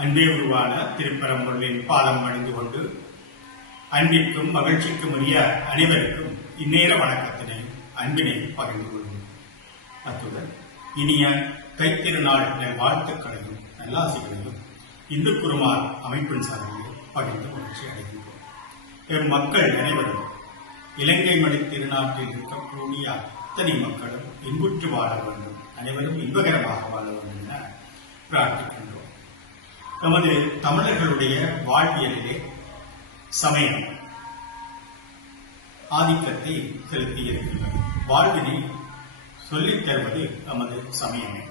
அன்பே உருவான திருப்பரம்பொருளின் பாதம் அணிந்து கொண்டு அன்பிற்கும் மகிழ்ச்சிக்கும் உரிய அனைவருக்கும் இந்நேர வணக்கத்தினை அன்பினை பகிர்ந்து கொள்வோம் அத்துடன் இனிய கைத்திருநாள் வாழ்த்துக்களையும் நல்லாசிகளையும் இந்து குருமார் அமைப்பின் சார்பில் பகிர்ந்து மகிழ்ச்சி அடைகின்றோம். பெரும் மக்கள் அனைவரும் இலங்கை மணி திருநாட்டில் இருக்கக்கூடிய அத்தனை மக்களும் இன்புற்று வாழ வேண்டும். அனைவரும் இன்பகரமாக வாழ வேண்டும் என பிரார்த்திக்கின்றோம். நமது தமிழர்களுடைய வாழ்வியலிலே சமயம் ஆதிக்கத்தை செலுத்தியிருக்கின்றன வாழ்வினை சொல்லித் தருவது நமது சமயமே.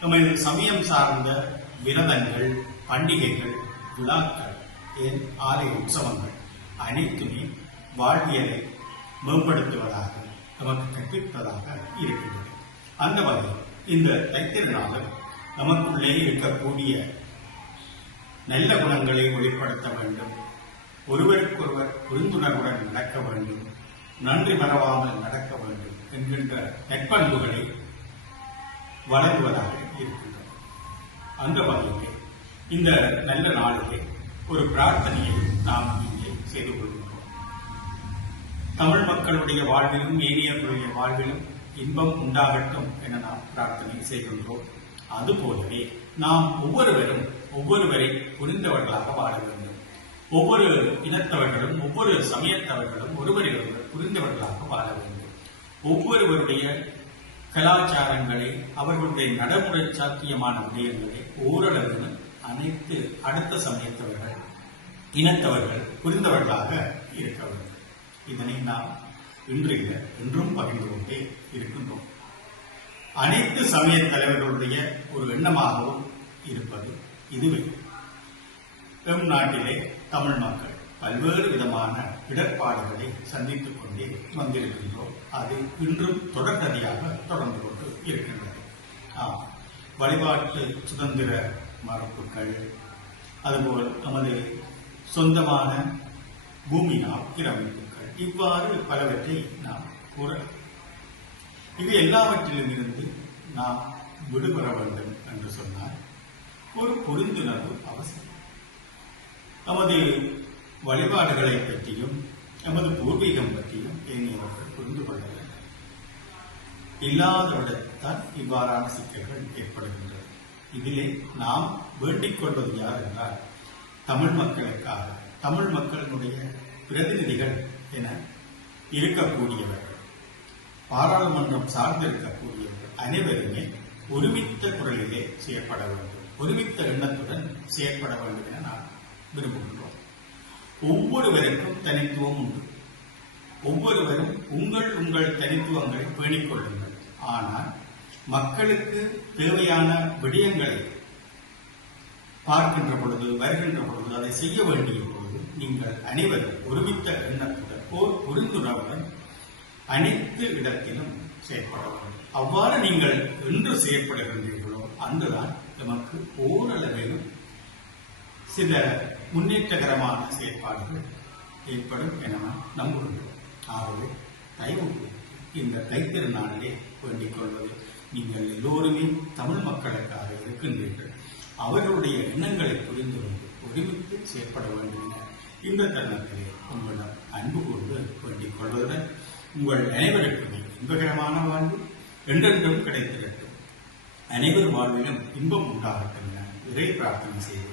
நமது சமயம் சார்ந்த விரதங்கள் பண்டிகைகள் விழாக்கள் ஏன் ஆலய உற்சவங்கள் அனைத்துமே வாழ்வியலை மேம்படுத்துவதாக நமக்கு கற்பிப்பதாக இருக்கின்றது. அந்த வகையில் இந்த தைத்திருநாளில் நமக்குள்ளே இருக்கக்கூடிய நல்ல குணங்களை வெளிப்படுத்த வேண்டும். ஒருவருக்கொருவர் புரிந்துணர்வுடன் நடக்க வேண்டும். நன்றி மறவாமல் நடக்க வேண்டும் என்கின்ற நற்பண்புகளை வழங்குவதாக இருக்கின்றது அந்த வகையிலே இந்த நல்ல நாளிலே ஒரு பிரார்த்தனையை நாம் இங்கே செய்து கொள்கின்றோம். தமிழ் மக்களுடைய வாழ்விலும் ஏனியர்களுடைய வாழ்விலும் இன்பம் உண்டாகட்டும் என நாம் பிரார்த்தனை செய்கின்றோம். அதுபோலவே நாம் ஒவ்வொருவரும் ஒவ்வொருவரை புரிந்தவர்களாக வாழ வேண்டும். ஒவ்வொரு இனத்தவர்களும் ஒவ்வொரு சமயத்தவர்களும் ஒருவரை ஒருவர் புரிந்தவர்களாக வாழ வேண்டும். ஒவ்வொருவருடைய கலாச்சாரங்களை அவர்களுடைய நடைமுறை சாத்தியமான விடயங்களை ஓரளவு அனைத்து அடுத்த சமயத்தவர்கள் இனத்தவர்கள் புரிந்தவர்களாக இருக்க வேண்டும். இதனை நாம் இன்றைய என்றும் பகிர்ந்து கொண்டே இருக்கின்றோம். அனைத்து சமய தலைவர்களுடைய ஒரு எண்ணமாகவும் இருப்பது இதுவே எம் நாட்டிலே தமிழ் மக்கள் பல்வேறு விதமான இடர்பாடுகளை சந்தித்துக் கொண்டே வந்திருக்கின்றோம். அது இன்றும் தொடர்கதையாக தொடர்ந்து கொண்டு இருக்கின்றது. ஆம், வழிபாட்டு சுதந்திர மரபுகள் அதுபோல் நமது சொந்தமான பூமி ஆக்கிரமிப்புகள் இவ்வாறு பலவற்றை நாம் கூறலாம் இது எல்லாவற்றிலும் இருந்து நாம் விடுபட வேண்டும் என்று சொன்னால் ஒரு புரிந்துணர்வு அவசியம். நமது வழிபாடுகளை பற்றியும் நமது பூர்வீகம் பற்றியும் ஏனியவர்கள் புரிந்து கொள்ள வேண்டும். இல்லாதவிடத்தான் இவ்வாறான சிக்கல்கள் ஏற்படுகின்றது இதிலே நாம் வேண்டிக் கொள்வது யார் என்றால் தமிழ் மக்களுக்காக தமிழ் மக்களினுடைய பிரதிநிதிகள் என இருக்கக்கூடியவர்கள் பாராளுமன்றம் சார்ந்திருக்கக்கூடியவர்கள் அனைவருமே ஒருமித்த குரலிலே செய்யப்பட வேண்டும். ஒருமித்த எண்ணத்துடன் செயற்பட வேண்டும் என நாம் விரும்புகின்றோம். ஒவ்வொருவருக்கும் தனித்துவம் உண்டு. ஒவ்வொருவரும் உங்கள் உங்கள் தனித்துவங்களை பேணிக் கொள்ளுங்கள் ஆனால் மக்களுக்கு தேவையான விடயங்களை பார்க்கின்ற பொழுது வருகின்ற பொழுது அதை செய்ய வேண்டிய பொழுது நீங்கள் அனைவரும் ஒருமித்த எண்ணத்துடன் போர் புரிந்துணர்வுடன் அனைத்து இடத்திலும் செயற்பட வேண்டும். அவ்வாறு நீங்கள் என்று செயற்படுகின்றீர்களோ அன்றுதான் நமக்கு ஓரளவிலும் சில முன்னேற்றகரமான செயற்பாடுகள் ஏற்படும் என நம்புகிறோம். நம்புகின்றோம் ஆகவே தயவு இந்த தைத்திருநாளிலே வேண்டிக் கொள்வது நீங்கள் எல்லோருமே தமிழ் மக்களுக்காக இருக்கின்றீர்கள். அவர்களுடைய எண்ணங்களை புரிந்து கொண்டு ஒருமித்து செயற்பட வேண்டும் என இந்த தருணத்திலே உங்களிடம் அன்பு கொண்டு வேண்டிக் கொள்வதுடன் உங்கள் அனைவருக்குமே இன்பகரமான வாழ்வு என்றென்றும் கிடைத்திருக்கும். அனைவர் வாழ்விலும் இன்பம் உண்டாகட்டும் என இறை பிரார்த்தனை செய்து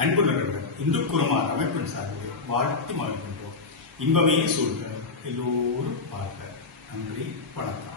அன்புணர்வுடன் இந்து குருமார் அமைப்பின் சார்பில் வாழ்த்து மகிழ்கின்றோம். இன்பமே சூழ்க எல்லோரும் பார்க்க நன்றி வணக்கம்.